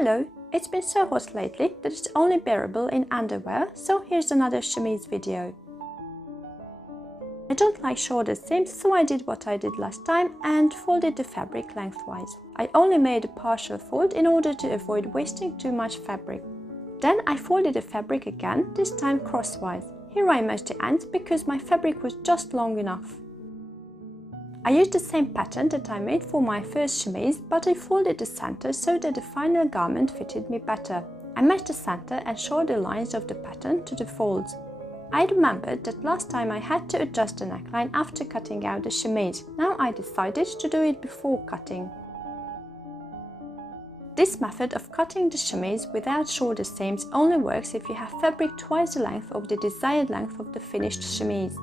Hello, it's been so hot lately that it's only bearable in underwear, so here's another chemise video. I don't like shorter seams, so I did what I did last time and folded the fabric lengthwise. I only made a partial fold in order to avoid wasting too much fabric. Then I folded the fabric again, this time crosswise. Here I measured the ends because my fabric was just long enough. I used the same pattern that I made for my first chemise, but I folded the center so that the final garment fitted me better. I matched the center and showed the lines of the pattern to the folds. I remembered that last time I had to adjust the neckline after cutting out the chemise. Now I decided to do it before cutting. This method of cutting the chemise without shoulder seams only works if you have fabric twice the length of the desired length of the finished chemise.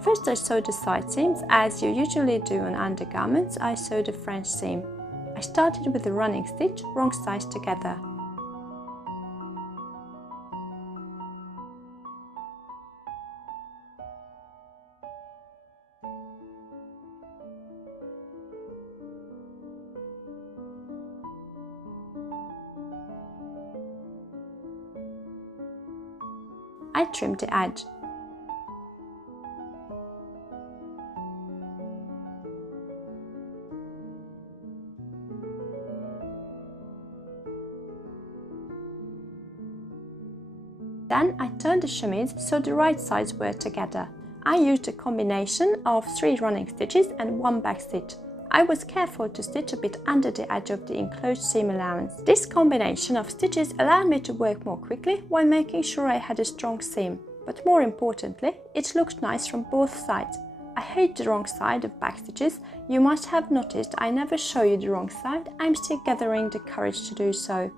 First I sewed the side seams. As you usually do on undergarments, I sewed a French seam. I started with a running stitch, wrong sides together. I trimmed the edge. Then I turned the chemise so the right sides were together. I used a combination of 3 running stitches and 1 back stitch. I was careful to stitch a bit under the edge of the enclosed seam allowance. This combination of stitches allowed me to work more quickly while making sure I had a strong seam. But more importantly, it looked nice from both sides. I hate the wrong side of back stitches. You must have noticed I never show you the wrong side. I'm still gathering the courage to do so.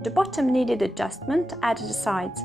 The bottom needed adjustment at the sides.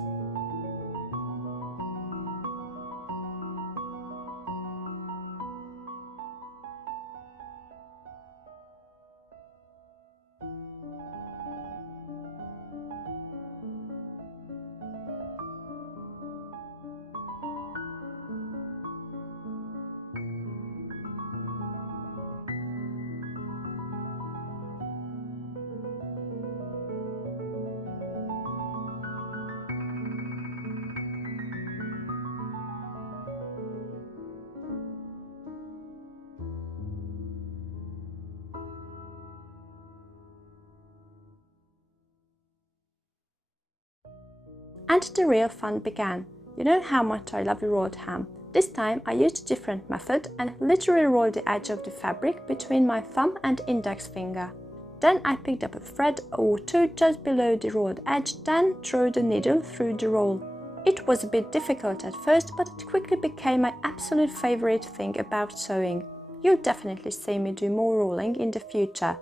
And the real fun began. You know how much I love a rolled hem. This time I used a different method and literally rolled the edge of the fabric between my thumb and index finger. Then I picked up a thread or 2 just below the rolled edge, then drew the needle through the roll. It was a bit difficult at first, but it quickly became my absolute favorite thing about sewing. You'll definitely see me do more rolling in the future.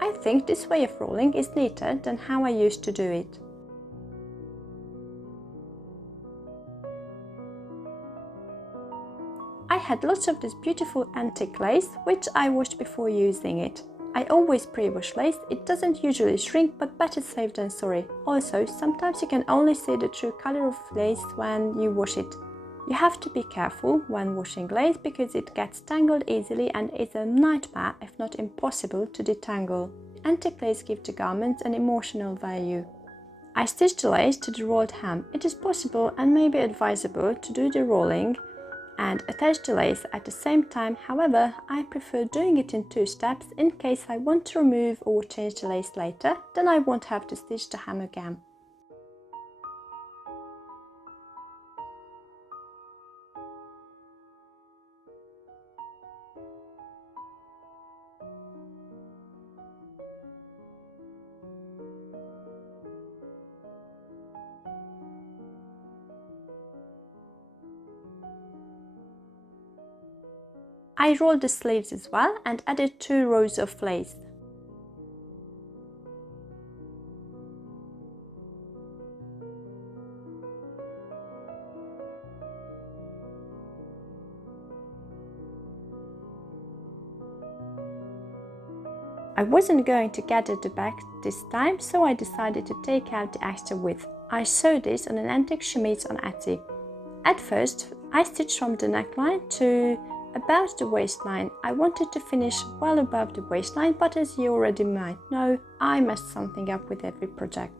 I think this way of rolling is neater than how I used to do it. I had lots of this beautiful antique lace, which I washed before using it. I always pre-wash lace. It doesn't usually shrink, but better safe than sorry. Also, sometimes you can only see the true color of lace when you wash it. You have to be careful when washing lace because it gets tangled easily and is a nightmare, if not impossible, to detangle. Antique lace gives the garments an emotional value. I stitched the lace to the rolled hem. It is possible and maybe advisable to do the rolling and attach the lace at the same time. However, I prefer doing it in 2 steps in case I want to remove or change the lace later, then I won't have to stitch the hem again. I rolled the sleeves as well and added 2 rows of lace. I wasn't going to gather the back this time, so I decided to take out the extra width. I sewed this on an antique chemise on Etsy. At first, I stitched from the neckline to about the waistline. I wanted to finish well above the waistline, but as you already might know, I mess something up with every project.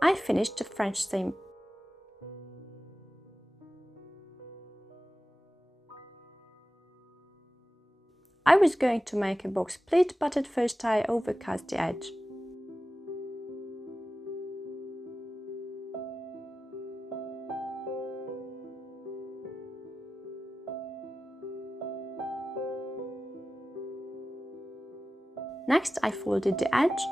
I finished the French seam. I was going to make a box pleat, but at first I overcast the edge. Next, I folded the edge.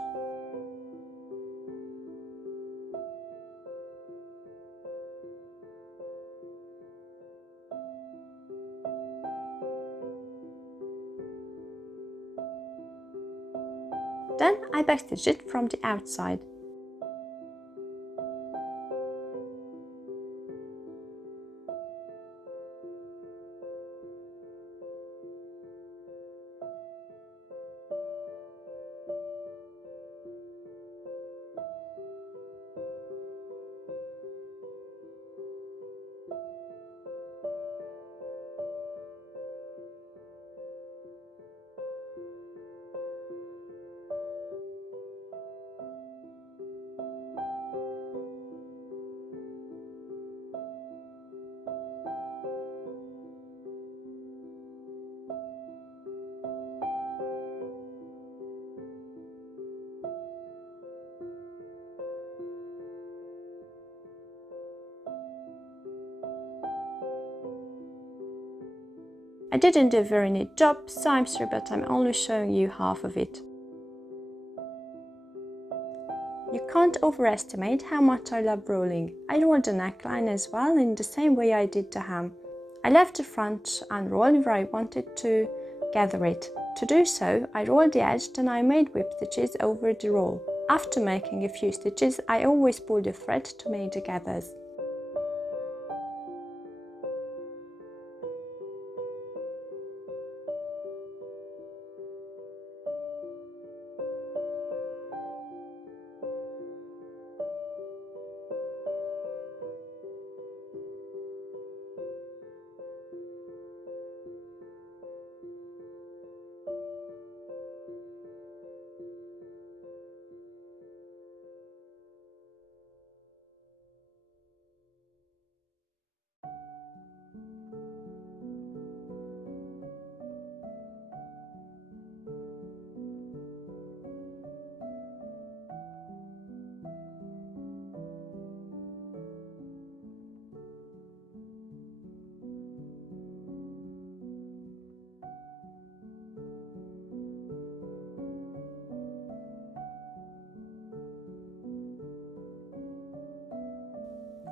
Then I backstitched it from the outside. I didn't do a very neat job, so I'm sorry, but I'm only showing you half of it. You can't overestimate how much I love rolling. I rolled the neckline as well in the same way I did the hem. I left the front unrolled where I wanted to gather it. To do so, I rolled the edge, then I made whip stitches over the roll. After making a few stitches, I always pull the thread to make the gathers.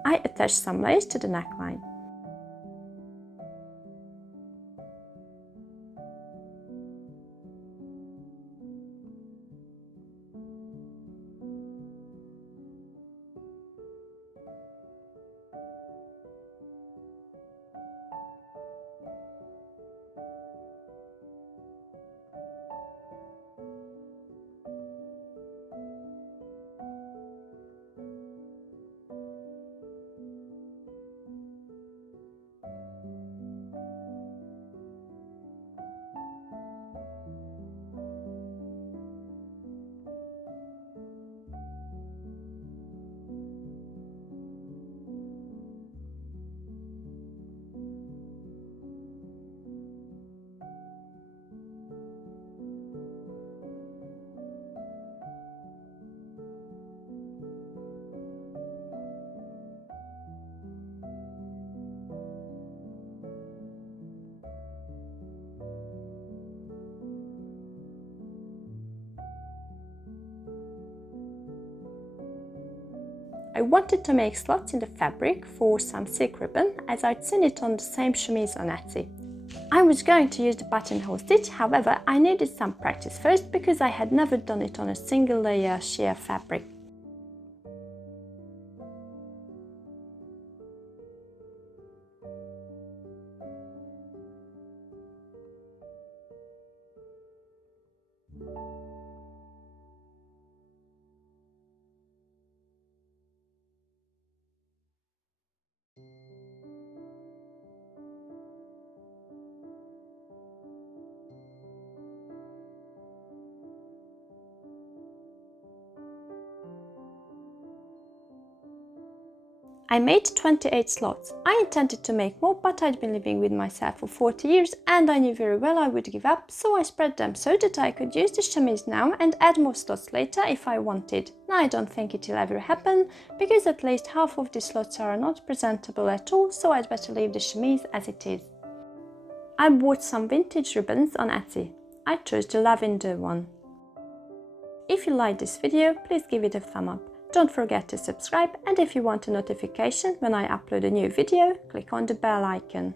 I attached some lace to the neckline. I wanted to make slots in the fabric for some silk ribbon, as I'd seen it on the same chemise on Etsy. I was going to use the buttonhole stitch, however I needed some practice first because I had never done it on a single layer sheer fabric. I made 28 slots. I intended to make more, but I'd been living with myself for 40 years and I knew very well I would give up, so I spread them so that I could use the chemise now and add more slots later if I wanted. Now I don't think it'll ever happen, because at least half of the slots are not presentable at all, so I'd better leave the chemise as it is. I bought some vintage ribbons on Etsy. I chose the lavender one. If you liked this video, please give it a thumb up. Don't forget to subscribe, and if you want a notification when I upload a new video, click on the bell icon.